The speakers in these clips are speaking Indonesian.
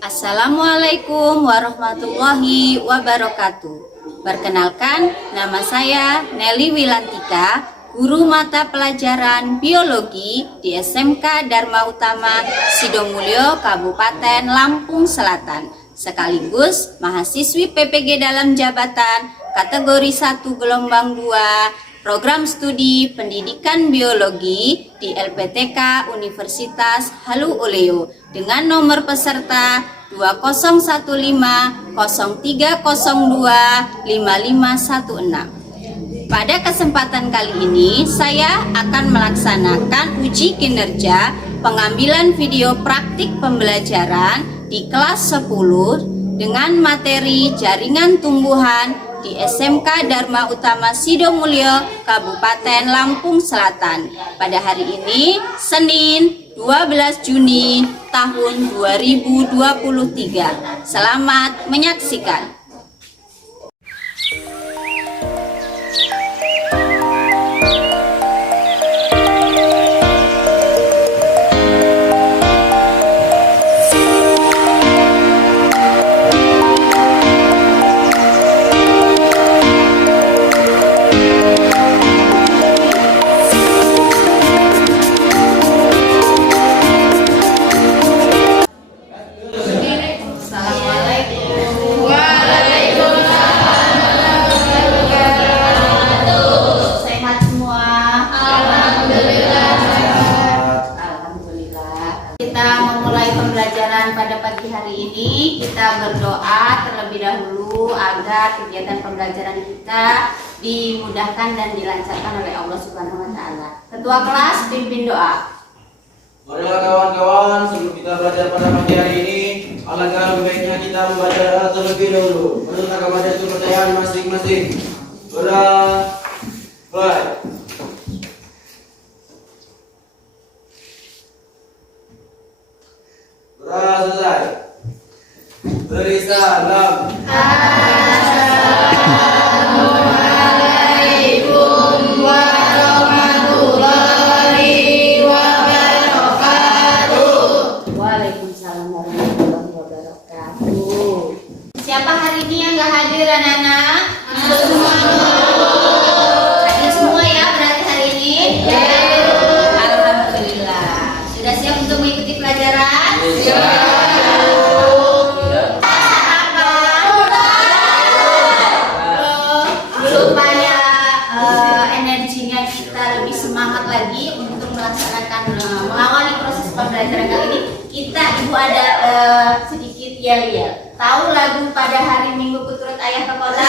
Assalamualaikum warahmatullahi wabarakatuh. Perkenalkan, nama saya Nelly Wilantika, guru mata pelajaran biologi di SMK Dharma Utama Sidomulyo, Kabupaten Lampung Selatan, sekaligus mahasiswi PPG dalam jabatan kategori 1 gelombang 2 program studi pendidikan biologi di LPTK Universitas Halu Oleo dengan nomor peserta 201503025516. Pada kesempatan kali ini saya akan melaksanakan uji kinerja pengambilan video praktik pembelajaran di kelas 10 dengan materi jaringan tumbuhan di SMK Dharma Utama Sidomulyo, Kabupaten Lampung Selatan pada hari ini, Senin 12 Juni tahun 2023. Selamat menyaksikan. Kita memulai pembelajaran pada pagi hari ini. Kita berdoa terlebih dahulu agar kegiatan pembelajaran kita dimudahkan dan dilancarkan oleh Allah Subhanahu wa Ta'ala. Ketua kelas pimpin doa. Marilah kawan-kawan, sebelum kita belajar pada pagi hari ini, alangkah lebih baiknya kita membaca doa terlebih dahulu menurut kepada kepercayaan masing-masing. Mulai. Selesai. Beri salam. Assalamualaikum warahmatullahi wabarakatuh. Waalaikumsalam warahmatullahi wabarakatuh. Siapa hari ini yang gak hadir, anak-anak? Semua. Hadir semua ya berarti hari ini? Ya. Alhamdulillah. Sudah siap untuk mengikuti pelajaran? Ya. Supaya energinya kita lebih semangat lagi untuk melaksanakan mengawali proses pembelajaran kali ini, ibu ada sedikit yel-yel. Tahu lagu Pada Hari Minggu Kuturut Ayah ke Kota?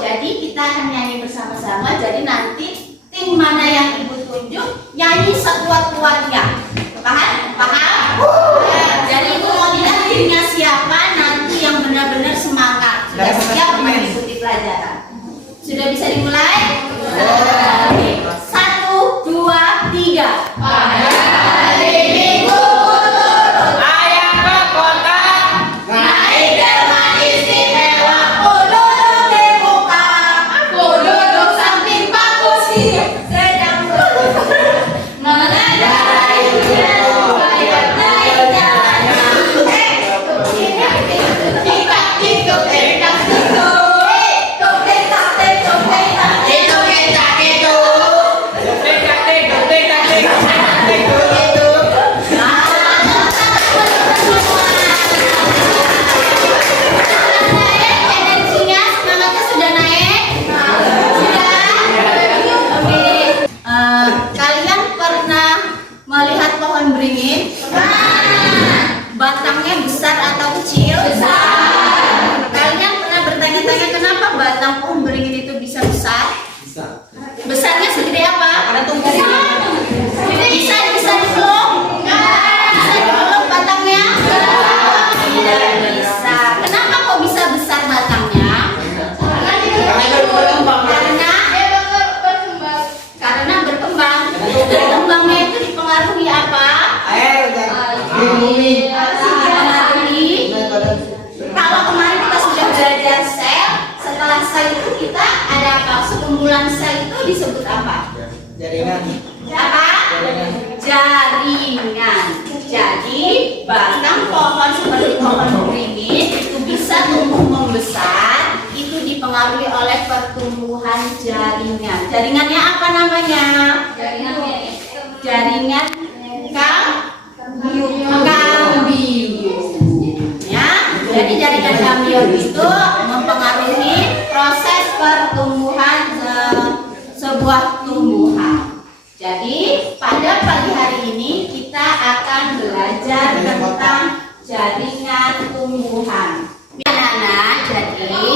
Jadi kita akan nyanyi bersama-sama. Jadi nanti tim mana yang ibu tunjuk nyanyi sekuat-kuatnya. Paham? Jadi ibu mau lihat timnya siapa nanti yang benar-benar semangat. Sudah siap mengikuti pelajaran? Sudah bisa dimulai? Oke. 1, 2, 3. Pada hari Minggu kuturut ayah ke kota, naik delman istimewa, aku duduk di muka, aku duduk samping Pak Kursi, sedang mengendarai ayat naik jalannya. Kalian pernah melihat pohon beringin? Batangnya besar atau kecil? Besar. Kalian pernah bertanya-tanya kenapa batang pohon beringin itu bisa besar? Besarnya segede apa? Bisa dipeluk? Bisa dipeluk batangnya? Tidak bisa. Kenapa kok bisa besar batangnya? Karena berkembang. Berkembangnya itu dipengaruhi apa? Kalau kemarin kita sudah belajar sel, setelah sel itu kita ada apa? Sekumpulan sel itu disebut apa? Jaringan. Apa? Jaringan. Jadi batang pohon seperti pohon beringin itu bisa tumbuh membesar, itu dipengaruhi oleh pertumbuhan jaringan. Jaringannya apa namanya? Jaringan kambium. Ya, jadi jaringan kambium itu mempengaruhi proses pertumbuhan sebuah tumbuhan. Jadi pada pagi hari ini kita akan belajar tentang jaringan tumbuhan. Anak-anak, jadi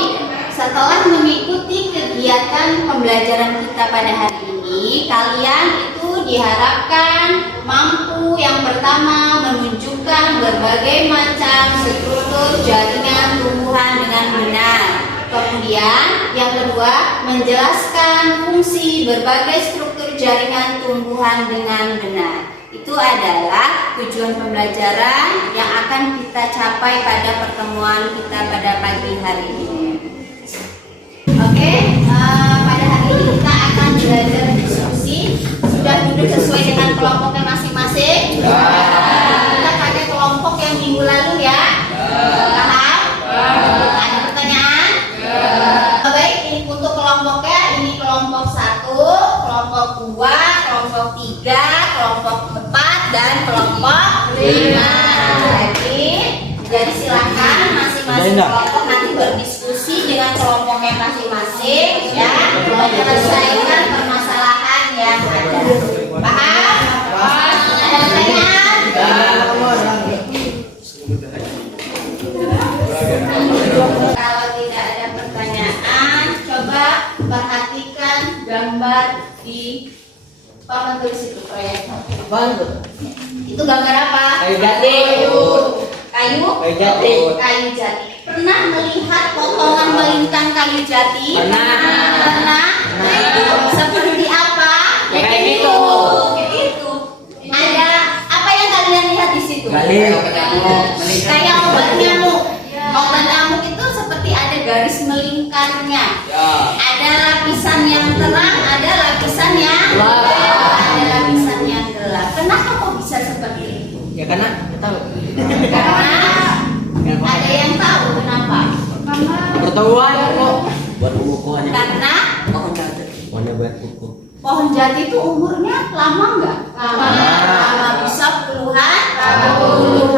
setelah mengikuti kegiatan pembelajaran kita pada hari ini, kalian itu diharapkan mampu yang pertama menunjukkan berbagai macam struktur jaringan tumbuhan dengan benar. Kemudian yang kedua, menjelaskan fungsi berbagai struktur jaringan tumbuhan dengan benar. Itu adalah tujuan pembelajaran yang akan kita capai pada pertemuan kita pada pagi hari ini. Oke, pada hari ini kita akan belajar diskusi. Sudah duduk sesuai dengan kelompoknya masing-masing? Kita pakai kelompok yang minggu lalu ya. Paham? Ada pertanyaan? Baik, ini untuk kelompoknya, ini kelompok 1, kelompok 2, kelompok 3, kelompok 4, dan kelompok 5. Jadi silakan masing-masing kelompok nanti berdiskusi dengan kelompoknya masing-masing ya, menyelesaikan permasalahan yang ada. Paham? Ada pertanyaan? Kalau tidak ada pertanyaan, coba perhatikan gambar di papan tulis itu proyektor. Itu gambar apa? Kayu jati. Kayu jati. Pernah melihat potongan melintang kayu jati? Pernah. Nah, itu seperti apa? Ya, kayak gitu. Kayak itu. Ada apa yang kalian lihat di situ? Kayak obat nyamuk. Obat nyamuk itu seperti ada garis melingkarnya. Ada lapisan yang terang, ada lapisan yang gelap. Ada lapisan yang gelap. Kenapa kok bisa seperti itu? Ya karena kita tahu. Karena ada yang tahu kenapa? Pertemuan kok. Buat buku aja. Karena Mana buat buku? pohon jati itu umurnya lama nggak? Lama, bisa puluhan tahun.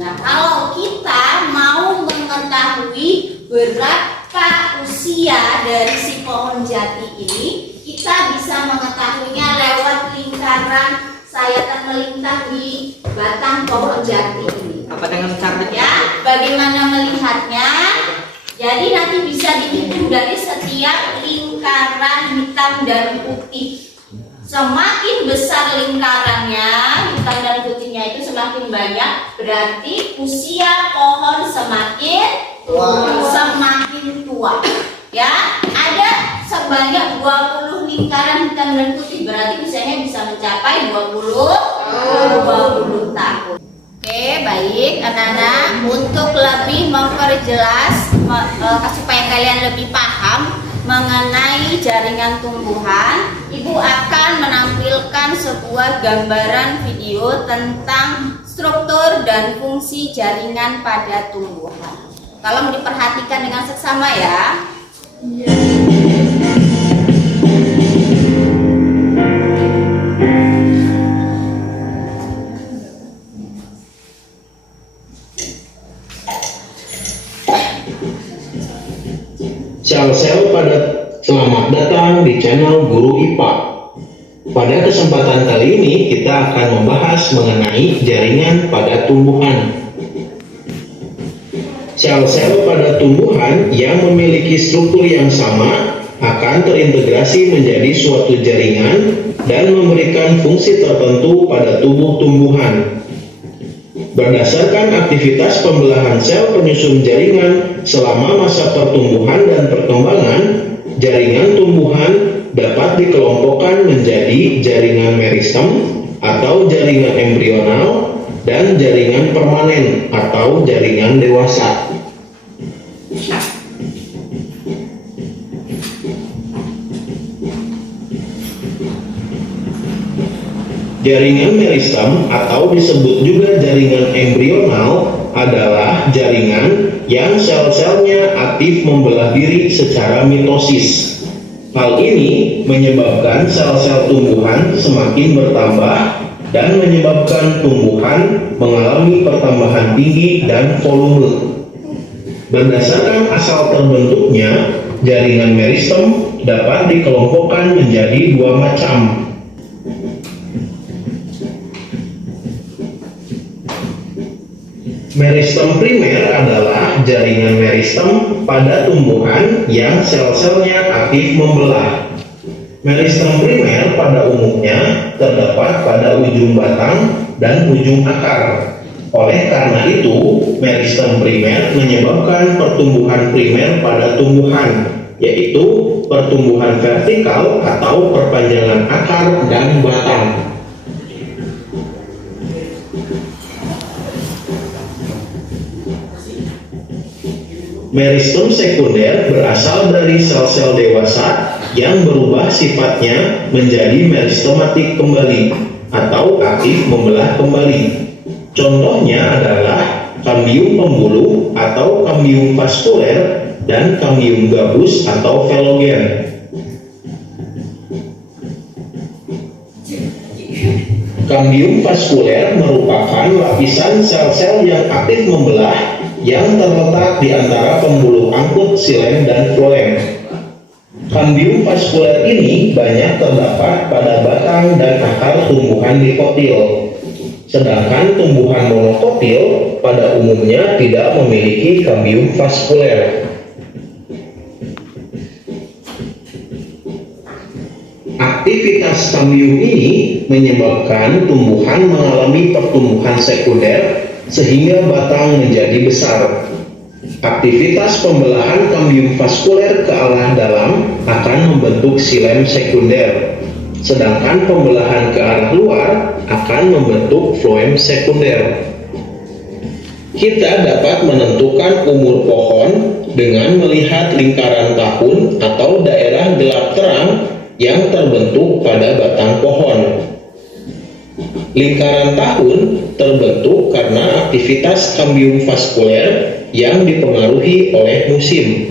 Nah, kalau kita mau mengetahui berapa usia dari si pohon jati ini, kita bisa mengetahuinya lewat lingkaran sayatan melintang di batang pohon jati ini. Apa dengan cara Ya, bagaimana melihatnya? Jadi nanti bisa dihitung dari setiap lingkaran hitam dan putih. Semakin besar lingkarannya, hitam dan putihnya itu semakin banyak, berarti usia pohon semakin tua. Ya, ada sebanyak 20 lingkaran hitam dan putih, berarti usianya bisa mencapai 20 tahun. Oke, baik anak-anak, untuk lebih memperjelas supaya kalian lebih paham mengenai jaringan tumbuhan, Ibu akan menampilkan sebuah gambaran video tentang struktur dan fungsi jaringan pada tumbuhan. Tolong diperhatikan dengan seksama ya. Sel-sel padat, selamat datang di channel Guru IPA. Pada kesempatan kali ini kita akan membahas mengenai jaringan pada tumbuhan. Sel-sel pada tumbuhan yang memiliki struktur yang sama akan terintegrasi menjadi suatu jaringan dan memberikan fungsi tertentu pada tubuh tumbuhan. Berdasarkan aktivitas pembelahan sel penyusun jaringan selama masa pertumbuhan dan perkembangan, jaringan tumbuhan dapat dikelompokkan menjadi jaringan meristem atau jaringan embrional dan jaringan permanen atau jaringan dewasa. Jaringan meristem atau disebut juga jaringan embrional adalah jaringan yang sel-selnya aktif membelah diri secara mitosis. Hal ini menyebabkan sel-sel tumbuhan semakin bertambah dan menyebabkan tumbuhan mengalami pertambahan tinggi dan volume. Berdasarkan asal terbentuknya, jaringan meristem dapat dikelompokkan menjadi dua macam. Meristem primer adalah jaringan meristem pada tumbuhan yang sel-selnya aktif membelah. Meristem primer pada umumnya terdapat pada ujung batang dan ujung akar. Oleh karena itu, meristem primer menyebabkan pertumbuhan primer pada tumbuhan, yaitu pertumbuhan vertikal atau perpanjangan akar dan batang. Meristem sekunder berasal dari sel-sel dewasa yang berubah sifatnya menjadi meristematik kembali atau aktif membelah kembali. Contohnya adalah kambium pembuluh atau kambium vaskuler dan kambium gabus atau velogen. Kambium vaskuler merupakan lapisan sel-sel yang aktif membelah yang terletak di antara pembuluh angkut xilem dan floem. Kambium vaskuler ini banyak terdapat pada batang dan akar tumbuhan dikotil. Sedangkan tumbuhan monokotil pada umumnya tidak memiliki kambium vaskuler. Aktivitas kambium ini menyebabkan tumbuhan mengalami pertumbuhan sekunder sehingga batang menjadi besar. Aktivitas pembelahan kambium vaskuler ke arah dalam akan membentuk xilem sekunder, sedangkan pembelahan ke arah luar akan membentuk floem sekunder. Kita dapat menentukan umur pohon dengan melihat lingkaran tahun atau daerah gelap terang yang terbentuk pada batang pohon. Lingkaran tahun terbentuk karena aktivitas kambium vaskuler yang dipengaruhi oleh musim.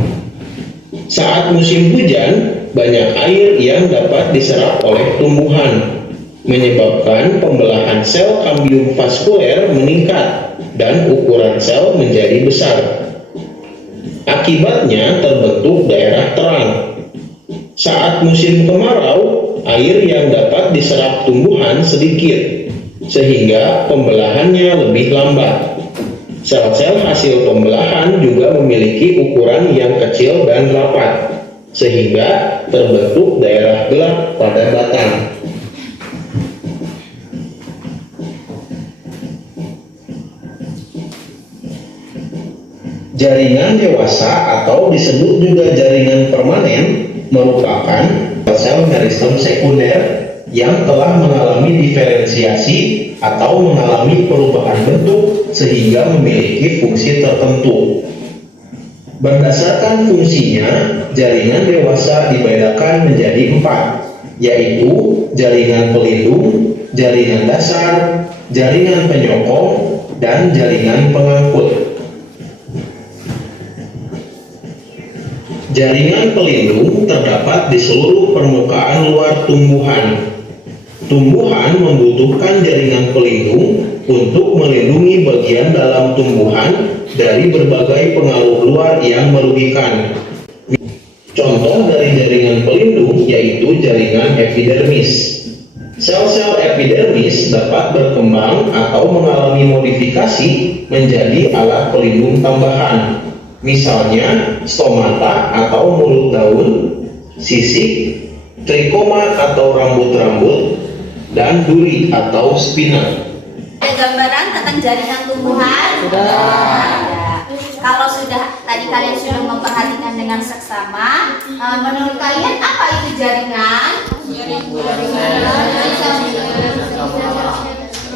Saat musim hujan, banyak air yang dapat diserap oleh tumbuhan, menyebabkan pembelahan sel kambium vaskuler meningkat dan ukuran sel menjadi besar. Akibatnya terbentuk daerah terang. Saat musim kemarau, air yang dapat diserap tumbuhan sedikit, sehingga pembelahannya lebih lambat. Sel-sel hasil pembelahan juga memiliki ukuran yang kecil dan rapat, sehingga terbentuk daerah gelap pada batang. Jaringan dewasa atau disebut juga jaringan permanen merupakan sel meristem sekunder yang telah mengalami diferensiasi atau mengalami perubahan bentuk sehingga memiliki fungsi tertentu. Berdasarkan fungsinya, jaringan dewasa dibedakan menjadi 4, yaitu jaringan pelindung, jaringan dasar, jaringan penyokong, dan jaringan pengangkut. Jaringan pelindung terdapat di seluruh permukaan luar tumbuhan. Tumbuhan membutuhkan jaringan pelindung untuk melindungi bagian dalam tumbuhan dari berbagai pengaruh luar yang merugikan. Contoh dari jaringan pelindung yaitu jaringan epidermis. Sel-sel epidermis dapat berkembang atau mengalami modifikasi menjadi alat pelindung tambahan. Misalnya stomata atau mulut daun, sisik, trikoma atau rambut-rambut, dan duri atau spina. Ada gambaran tentang jaringan tumbuhan? Ya. Kalau sudah tadi kalian sudah memperhatikan dengan seksama, menurut kalian apa itu jaringan?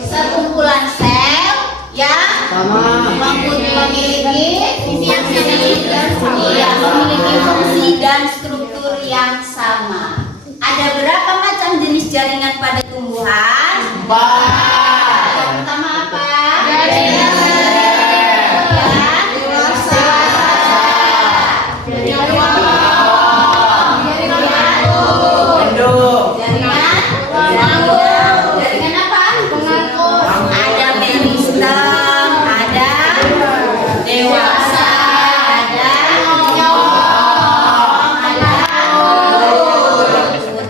Sekumpulan sel yang memiliki fungsi dan struktur yang sama. Ada berapa macam jenis jaringan pada tumbuhan? 4. Yang pertama apa? Jaringan. Dewasa. Jaringan apa? Ada meristem, ada dewasa, ada nyolong, ada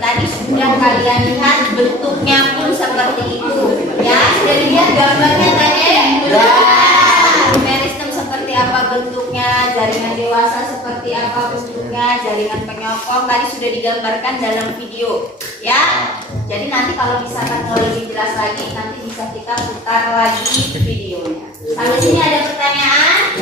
tadi sudah kalian lihat bentuknya pun seperti itu. Ya, sudah dilihat gambarnya tadi? Meristem seperti apa bentuknya, jaringan dewasa seperti apa bentuknya, jaringan penyokong tadi sudah digambarkan dalam video. Ya, jadi nanti kalau misalkan mau lebih jelas lagi, nanti bisa kita putar lagi videonya. Sampai sini ada pertanyaan?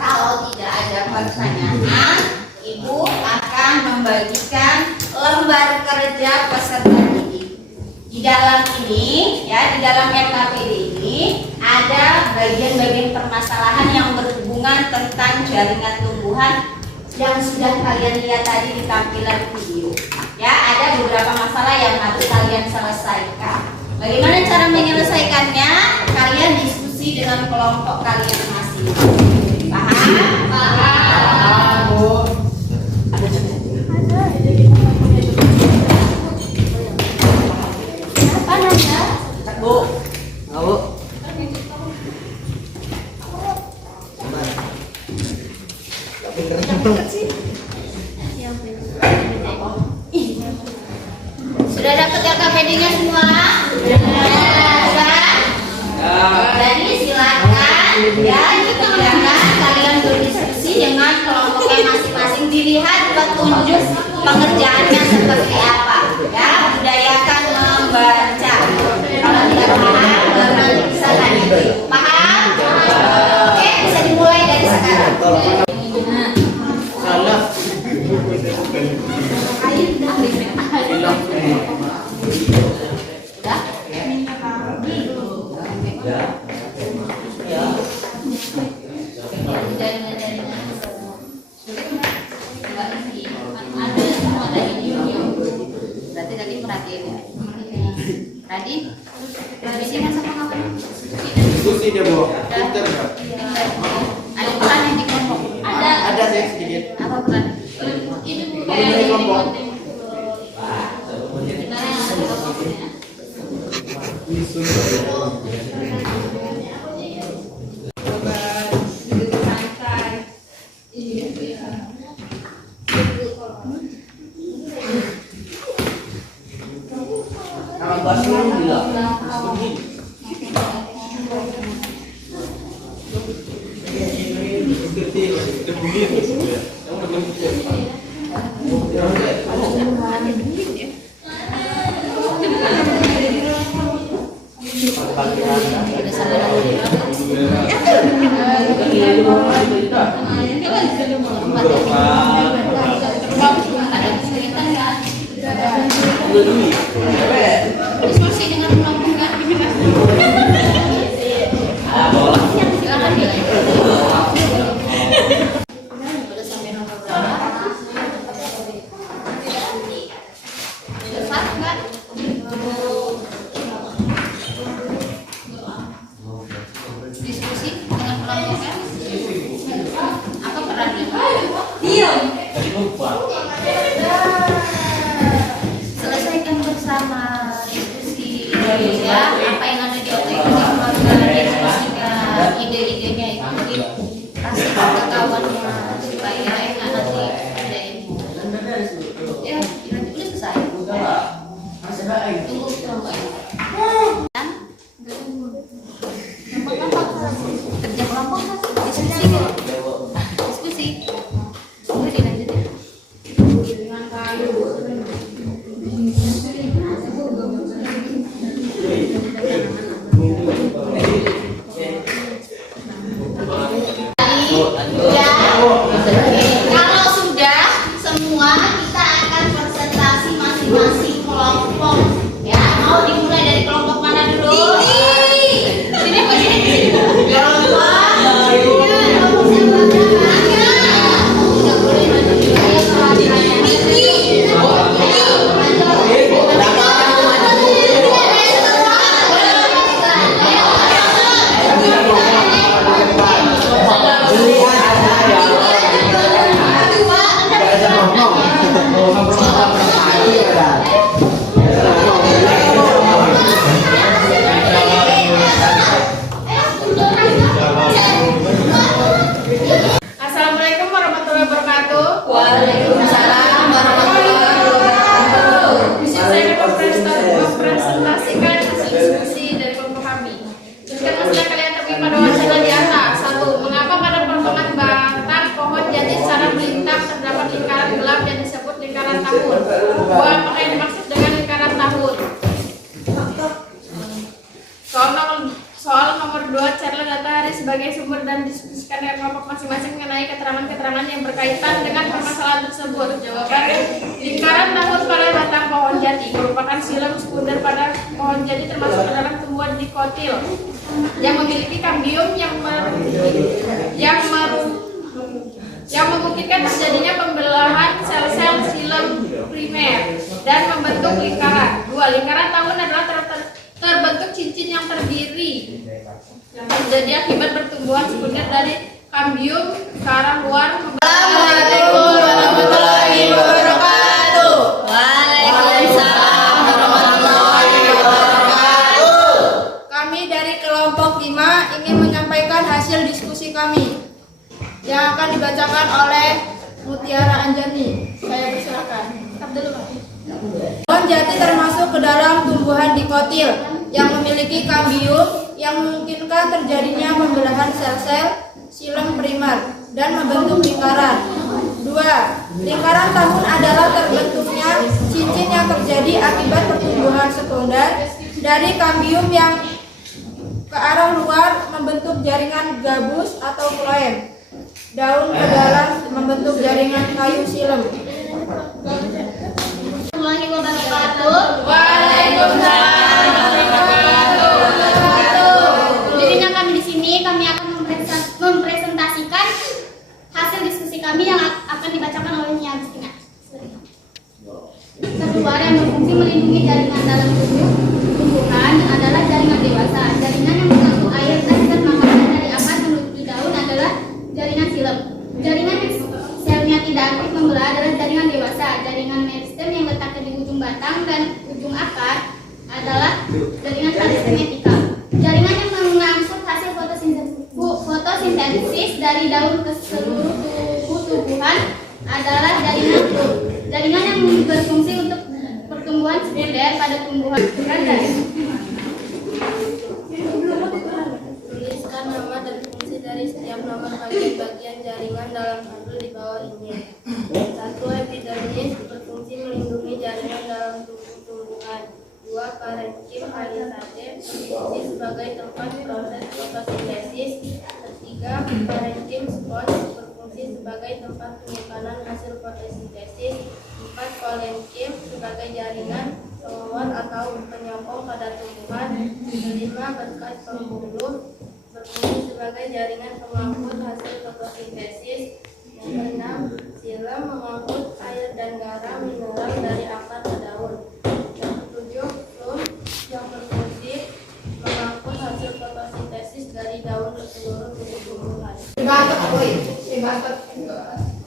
Kalau tidak ada pertanyaan, Ibu akan membagikan lembar kerja peserta didik. Di dalam ini, ya, di dalam RKPD ini ada bagian-bagian permasalahan yang berhubungan tentang jaringan tumbuhan yang sudah kalian lihat tadi di tampilan video. Ya, ada beberapa masalah yang harus kalian selesaikan. Bagaimana cara menyelesaikannya? Kalian diskusi dengan kelompok kalian masing-masing. Paham? Paham. Apa nanya? Bu. Bu. Sudah dapat RKPD-nya semua? Sudah? Jadi silakan ya, silakan kalian berdiskusi dengan kelompoknya masing-masing, dilihat petunjuk pengerjaannya seperti apa. Ya, budayakan membaca. Kalau tidak paham, nanti bisa tanya dulu. Paham? Oke, bisa dimulai dari sekarang. Salah. Berarti tadi perhatiin ya. Tadi diskusikan sama kawan. Diskusi dia bawa. Pinter nggak? Ada peran yang di kelompok. Ada sih sedikit. Apa peran? Kalau dari kelompok. Gimana yang ada di kelompoknya? Nama basu bilang. Ada kesulitan nggak? Diskusi dengan kelompok kan? Silakan bilang. Udah sampai nomor berapa? Udah satu kan? Diskusi dengan kelompok kan? Apa perannya? Diam. Selesaikan bersama diskusi ya, apa yang ada di otak keluarga, diskusikan ide-idenya itu kasih ke kawannya supaya enak nanti ada ilmu. Ya, nanti udah selesai. Tunggu kelompoknya. Kerja kelompok kan? Diskusi. Diskusi. Udah dilanjutin. Kalau sudah semua, kita akan presentasi masing-masing kelompok. Ya, mau dimulai dari kelompok mana dulu? Sini, sini. Kelompok. Kelompok siapa? Tidak boleh maju juga ya kalau ditanya. masing-masing mengenai keterangan-keterangan yang berkaitan dengan permasalahan tersebut. Jawabannya, lingkaran tahun pada batang pohon jati merupakan xilem sekunder pada pohon jati termasuk ke dalam tumbuhan dikotil yang memiliki kambium yang memungkinkan terjadinya pembelahan sel-sel xilem primer dan membentuk lingkaran. 2. Lingkaran tahun adalah terbentuk cincin yang terdiri yang terjadi akibat pertumbuhan sekunder dari kambium ke arah luar. Assalamualaikum warahmatullahi wabarakatuh. Waalaikumsalam warahmatullahi wabarakatuh. Kami dari kelompok 5 ingin menyampaikan hasil diskusi kami yang akan dibacakan oleh Mutiara Anjani. Saya persilakan. Stop dulu, Pak. Pohon jati termasuk ke dalam tumbuhan dikotil yang memiliki kambium yang memungkinkan terjadinya pembelahan sel-sel xilem primer dan membentuk lingkaran. 2. Lingkaran tahun adalah terbentuknya cincin yang terjadi akibat pertumbuhan sekunder dari kambium yang ke arah luar membentuk jaringan gabus atau floem. Daun ke dalam membentuk jaringan kayu xilem. Warahmatullahi wabarakatuh. Waalaikumsalam warahmatullahi wabarakatuh. Intinya kami di sini akan mempresentasikan hasil diskusi kami yang akan dibacakan oleh Nia Agustina. Kedua, yang berfungsi melindungi jaringan dalam tumbuhan adalah jaringan dewasa. Jaringan yang mengandung air dan zat makanan dari akar menuju daun adalah jaringan xilem. Jaringan yang selnya tidak aktif membelah adalah jaringan dewasa. Jaringan meristem yang letaknya di ujung batang dan ujung akar adalah jaringan parasitetika. Jaringan yang mengangkut hasil fotosintesis dari daun ke seluruh tubuhan adalah jaringan floem. Jaringan yang berfungsi untuk pertumbuhan sekunder pada tumbuhan radar. Tuliskan nama dan fungsi dari setiap nomor bagian jaringan dalam tabel di bawah ini. 1. Epidermis berfungsi melindungi jaringan dalam tubuh tumbuhan. 2. Parenkim alisate berfungsi sebagai tempat proses fotosintesis. 3. Parenkim spons berfungsi sebagai tempat penyimpanan hasil fotosintesis. 4. Kolenkim sebagai jaringan penguat atau penyokong pada tumbuhan. 5. Berkas pembuluh berfungsi sebagai jaringan pengangkut hasil fotosintesis. 6. Xilem mengangkut air dan garam mineral dari akar ke daun. 7. Floem yang berfungsi mengangkut hasil fotosintesis dari daun ke seluruh tubuh tumbuhan.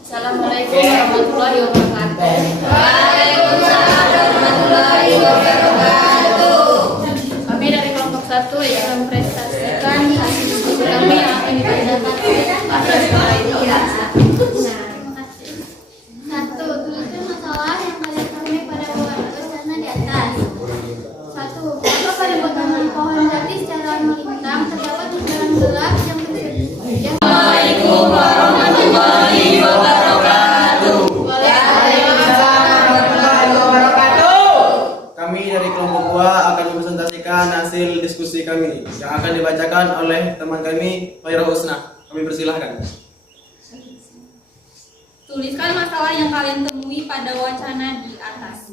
Assalamualaikum warahmatullahi wabarakatuh. Waalaikumsalam warahmatullahi wabarakatuh. Kami dari kelompok 1 yang mempresentasikan hasil diskusi kami yang akan dibacakan oleh Satu, tuliskan masalah yang kalian temui pada bawah tulisannya di atas. 1. Foto pada batang pohon jati secara melintang terdapat lingkaran gelap yang Assalamualaikum warahmatullahi wabarakatuh. Kami dari kelompok 2 akan mempresentasikan hasil diskusi kami yang akan dibacakan oleh teman kami, Khairul Husna. Kami persilahkan. Tuliskan masalah yang kalian temui pada wacana di atas.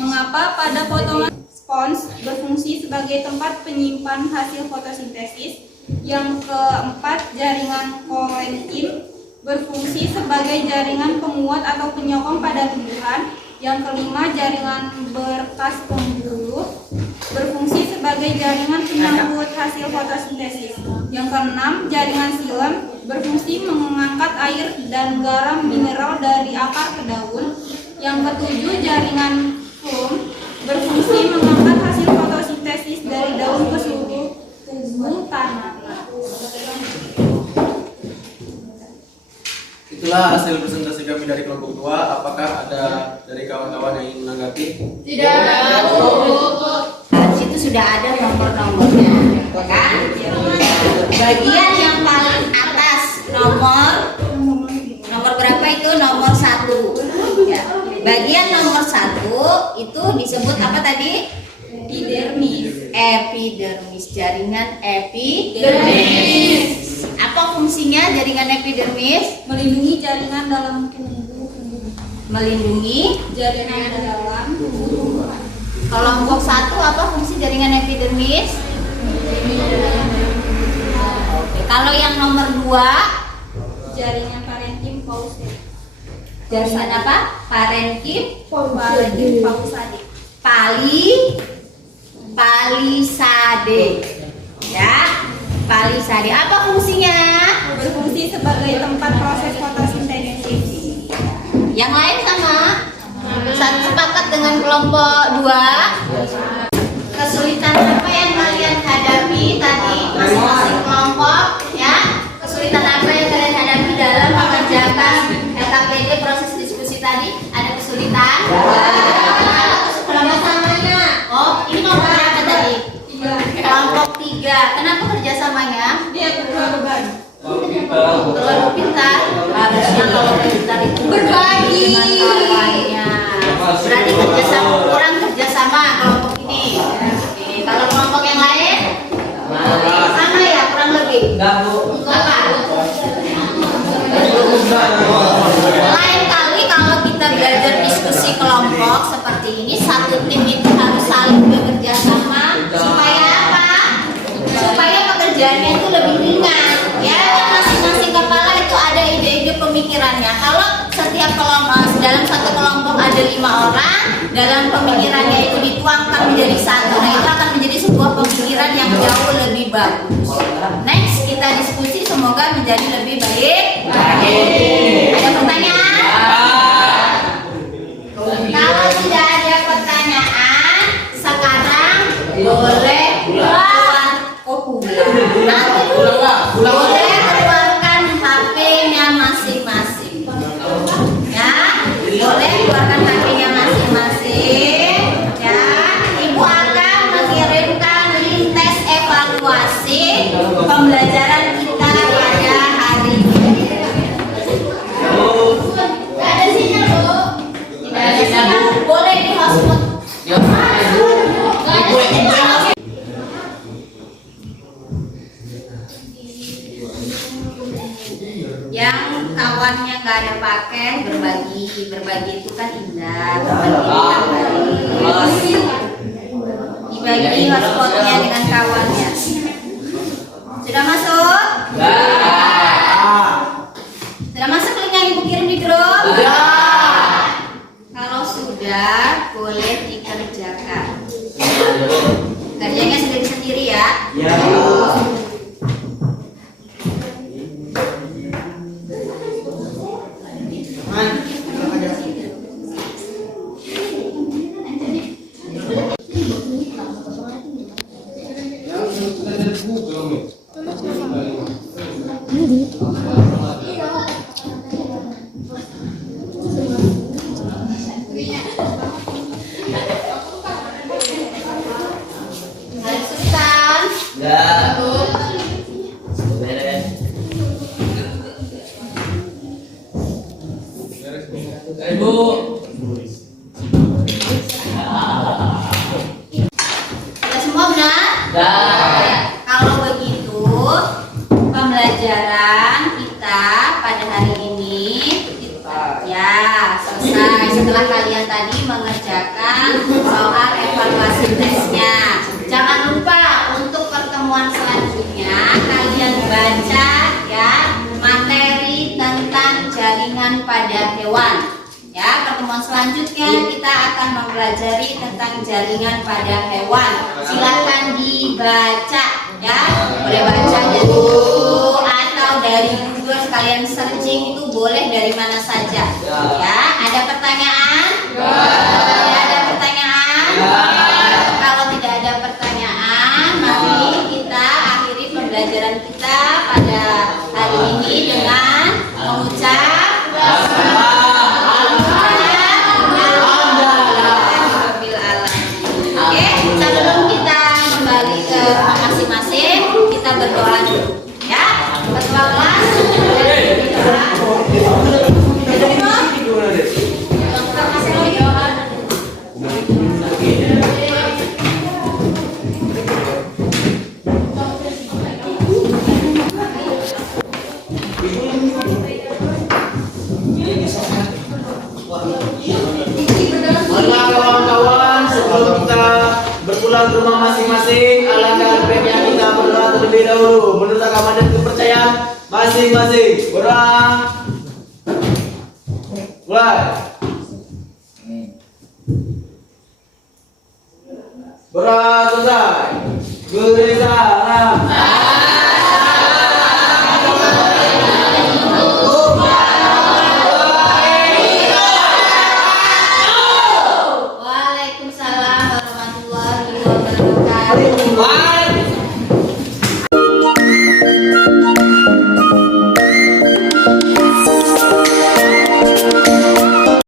Mengapa pada potongan spons berfungsi sebagai tempat penyimpan hasil fotosintesis? Yang keempat, jaringan kolenkim berfungsi sebagai jaringan penguat atau penyokong pada tumbuhan. Yang kelima, jaringan berkas pembuluh berfungsi sebagai jaringan penyangkut hasil fotosintesis. Yang keenam, jaringan xilem berfungsi mengangkat air dan garam mineral dari akar ke daun. Yang ketujuh, jaringan floem berfungsi mengangkat hasil fotosintesis dari daun ke seluruh tubuh tanaman. Itulah hasil presentasi kami dari kelompok 2. Apakah ada dari kawan-kawan yang ingin menanggapi? Tidak. Di situ sudah ada nomor-nomornya, kan? Bagian yang paling atas nomor berapa itu? Nomor 1. Ya. Bagian nomor 1 itu disebut apa tadi? Epidermis. Epidermis, jaringan epidermis. Apa Apa fungsinya jaringan epidermis? Melindungi jaringan dalam tubuh. Melindungi. Jaringan dalam tubuh. Kelompok 1 apa fungsi jaringan epidermis? Oke. Kalau yang nomor 2, Jaringan parenkim pausae. jaringan apa? Parenkim Parenkim pausae. palisade. Ya, palisade. Apa fungsinya? Berfungsi sebagai tempat proses fotosintesis. Yang lain sama? Satu sepakat dengan kelompok 2. Kesulitan apa yang kalian hadapi tadi masing-masing kelompok? Ya, kesulitan apa yang kalian hadapi dalam mengerjakan LKPD proses diskusi tadi? Ada kesulitan? Kerjasamanya. Oh, ini kelompok berapa tadi? Kelompok 3. Kenapa kerjasamanya? Dia berdua beban. Terlalu pintar. Harusnya kalau pintar itu berbagi dengan kawannya. Berarti kurang kerjasama kelompok ini. Oke, kalau kelompok yang lain sama ya kurang lebih. Apa? Lain kali kalau kita belajar diskusi kelompok seperti ini, satu tim itu harus saling bekerja sama supaya apa? Supaya pekerjaannya itu lebih ringan. Ya, kan masing-masing kepala itu ada ide-ide pemikirannya. Kalau setiap kelompok dalam satu kelompok ada 5 orang, dalam pemikirannya itu dituangkan menjadi satu, nah itu akan menjadi sebuah pemikiran yang jauh lebih bagus. Next, kita diskusi semoga menjadi lebih baik. Ada pertanyaan? Kalau tidak ada pertanyaan, sekarang boleh keluar. Nanti boleh keluarkan HP-nya masing-masing. Ya, boleh keluarkan HP-nya masing-masing. Ya, Ibu akan mengirimkan link tes evaluasi pembelajaran kita pada hari ini. Gak ada sinyal, Bu. Tidak ada sinyal. Boleh di hotspot. Gak ada sinyal. Yang kawannya nggak ada paket berbagi itu kan indah, berbagi itu kan baik. Dibagi hotspotnya dengan kawannya. Sudah masuk? Sudah masuk link yang Ibu kirim di grup? Kalau sudah, boleh dikerjakan. Kerjanya sendiri-sendiri ya. Sudah semua benar? Kalau begitu, pembelajaran kita pada hari ini ya selesai. Setelah kalian tadi mengerjakan soal evaluasi tesnya, jangan lupa untuk pertemuan selanjutnya kalian baca ya materi tentang jaringan pada hewan. Ya, pertemuan selanjutnya kita akan mempelajari tentang jaringan pada hewan. Silakan dibaca ya. Boleh baca dari buku atau dari Google, sekalian searching itu boleh dari mana saja. Ya, ada pertanyaan? Tidak ada pertanyaan? Kalau tidak ada pertanyaan, mari kita akhiri pembelajaran kita pada hari ini dengan mengucap sebelum kita kembali ke masing-masing, kita berdoa dulu ya. Ketua kelas terlebih dahulu menurut agama dan kepercayaan masing-masing. Berdoa. Mulai. Berdoa selesai. Beri salam. Waalaikumsalam warahmatullahi wabarakatuh.